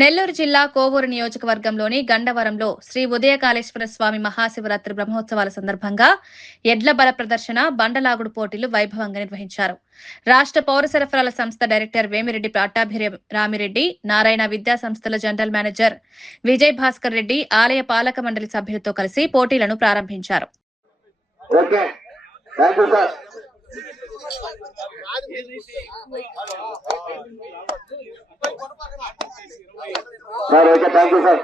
నెల్లూరు జిల్లా కోవూరు నియోజకవర్గంలోని గండవరంలో శ్రీ ఉదయకాళేశ్వర స్వామి మహాశివరాత్రి బ్రహ్మోత్సవాల సందర్భంగా ఎడ్ల బల ప్రదర్శన, బండలాగుడు పోటీలు వైభవంగా నిర్వహించారు. రాష్ట్ర పౌర సరఫరాల సంస్థ డైరెక్టర్ వేమిరెడ్డి పట్టాభిరామిరెడ్డి, నారాయణ విద్యా సంస్థల జనరల్ మేనేజర్ విజయ్ భాస్కర్ రెడ్డి ఆలయ పాలక మండలి సభ్యులతో కలిసి పోటీలను ప్రారంభించారు. Sir, okay, thank you, sir.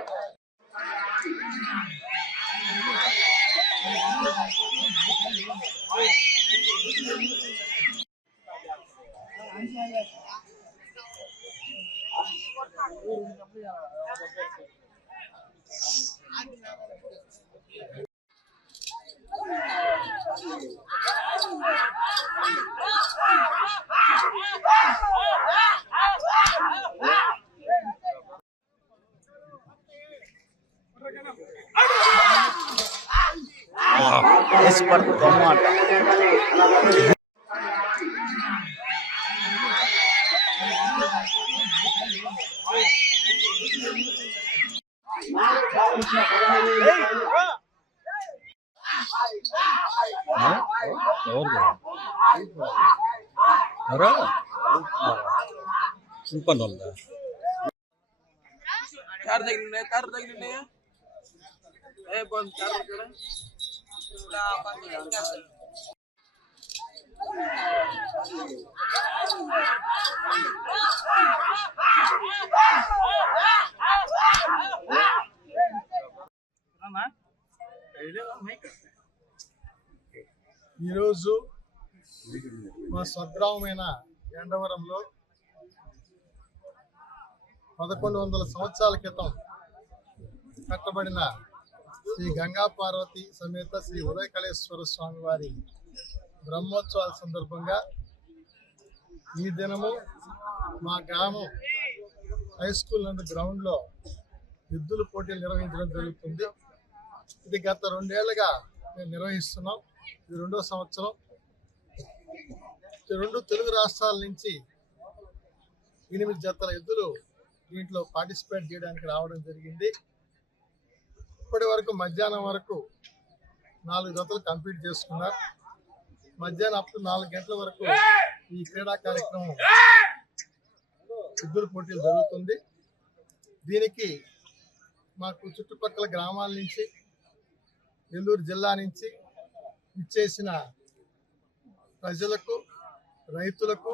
ఈరోజు మా స్వగ్రామమైన గండవరంలో 1100 సంవత్సరాల క్రితం కట్టబడిన శ్రీ గంగా పార్వతి సమేత శ్రీ ఉదయకాళేశ్వర స్వామి వారి బ్రహ్మోత్సవాల సందర్భంగా ఈ దినము మా గ్రామం హై స్కూల్ నందు గ్రౌండ్లో ఎద్దుల పోటీలు నిర్వహించడం జరుగుతుంది. ఇది గత 2 ఏళ్లుగా మేము నిర్వహిస్తున్నాం. ఇది 2వ సంవత్సరం. 2 తెలుగు రాష్ట్రాల నుంచి 8 జతల ఎద్దులు దీంట్లో పార్టిసిపేట్ చేయడానికి రావడం జరిగింది. ఇప్పటి వరకు మధ్యాహ్నం వరకు 4 జతలు కంప్లీట్ చేసుకున్నారు. మధ్యాహ్నం అప్పుడు 4 గంటల వరకు ఈ క్రీడా కార్యక్రమం ఎద్దుల పోటీలు జరుగుతుంది. దీనికి మాకు చుట్టుపక్కల గ్రామాల నుంచి, నెల్లూరు జిల్లా నుంచి ఇచ్చేసిన ప్రజలకు, రైతులకు,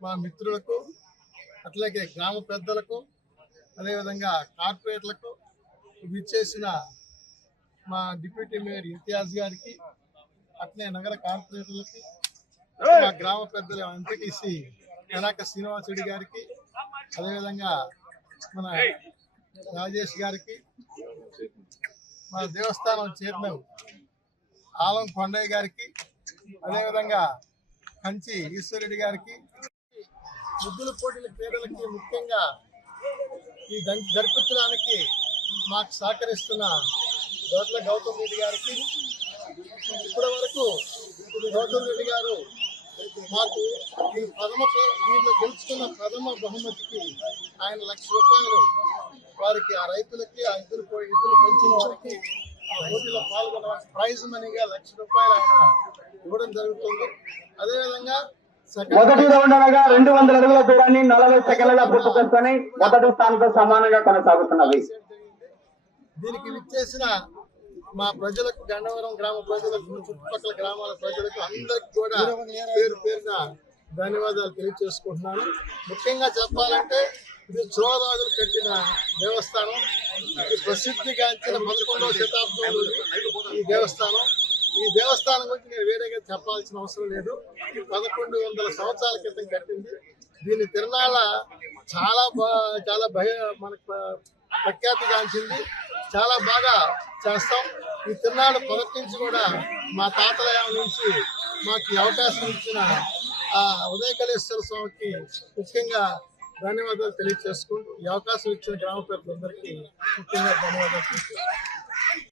మా మిత్రులకు, అట్లాగే గ్రామ పెద్దలకు, అదేవిధంగా కార్పొరేట్లకు, ఇచ్చేసిన మా డిప్యూటీ మేయర్ ఇంతియాజ్ గారికి, అట్లే నగర కార్పొరేటర్లకి, మా గ్రామ పెద్దల ఎంపీటీసీ కనక శ్రీనివాసుడి గారికి, అదేవిధంగా మన రాజేష్ గారికి, మన దేవస్థానం చైర్మన్ ఆలం కొండయ్య గారికి, అదేవిధంగా కంచి ఈశ్వరెడ్డి గారికి, ముద్దుల పోటీల క్రీడలకి ముఖ్యంగా ఈ జరిపించడానికి మాకు సహకరిస్తున్న దోట్ల గౌతమ్ రెడ్డి గారికి, ఇప్పటి వరకు గౌతమ్ రెడ్డి గారు మాకు ఈ దీంట్లో గెలుచుకున్న ప్రథమ బహుమతికి ఆయన ₹1,00,000 వారికి, ఆ రైతులకి, ఆ ఇద్దరు పెంచిన వారికి ఆ పోటీలో పాల్గొన్న ప్రైజ్ మనీగా ₹1,00,000 ఆయన ఇవ్వడం జరుగుతుంది. అదేవిధంగా మొదటి రౌండ్ అనగా 200 అడుగుల దూరాన్ని 40 సెకండ్లలో పూర్తి చేసుకొని మొదటి స్థానంతో సమానంగా కొనసాగుతున్నది. దీనికి విచ్చేసిన మా ప్రజలకు, గండవరం గ్రామ ప్రజలకు, చుట్టుపక్కల గ్రామాల ప్రజలకు అందరికి కూడా పేరు పేరున ధన్యవాదాలు తెలియజేసుకుంటున్నాను. ముఖ్యంగా చెప్పాలంటే ఇది చోళరాజులు కట్టిన దేవస్థానం. ఇది ప్రసిద్ధిగాంచిన 11వ శతాబ్దంలో ఈ దేవస్థానం. ఈ దేవస్థానం గురించి నేను వేరేగా చెప్పాల్సిన అవసరం లేదు. 1100 సంవత్సరాల క్రితం కట్టింది. దీని తిరునాళ్ళ చాలా మనకు ప్రఖ్యాతిగాంచింది. చాలా బాగా చేస్తాం. ఈ తిరునాళ్ళు మొదటి నుంచి కూడా మా తాతలయం నుంచి మాకు ఈ అవకాశం ఇచ్చిన ఆ ఉదయకాళేశ్వర స్వామికి ముఖ్యంగా ధన్యవాదాలు తెలియజేసుకుంటూ, ఈ అవకాశం ఇచ్చిన గ్రామ పెద్దలందరికీ ముఖ్యంగా ధన్యవాదాలు తెలియజేసుకుంటాం.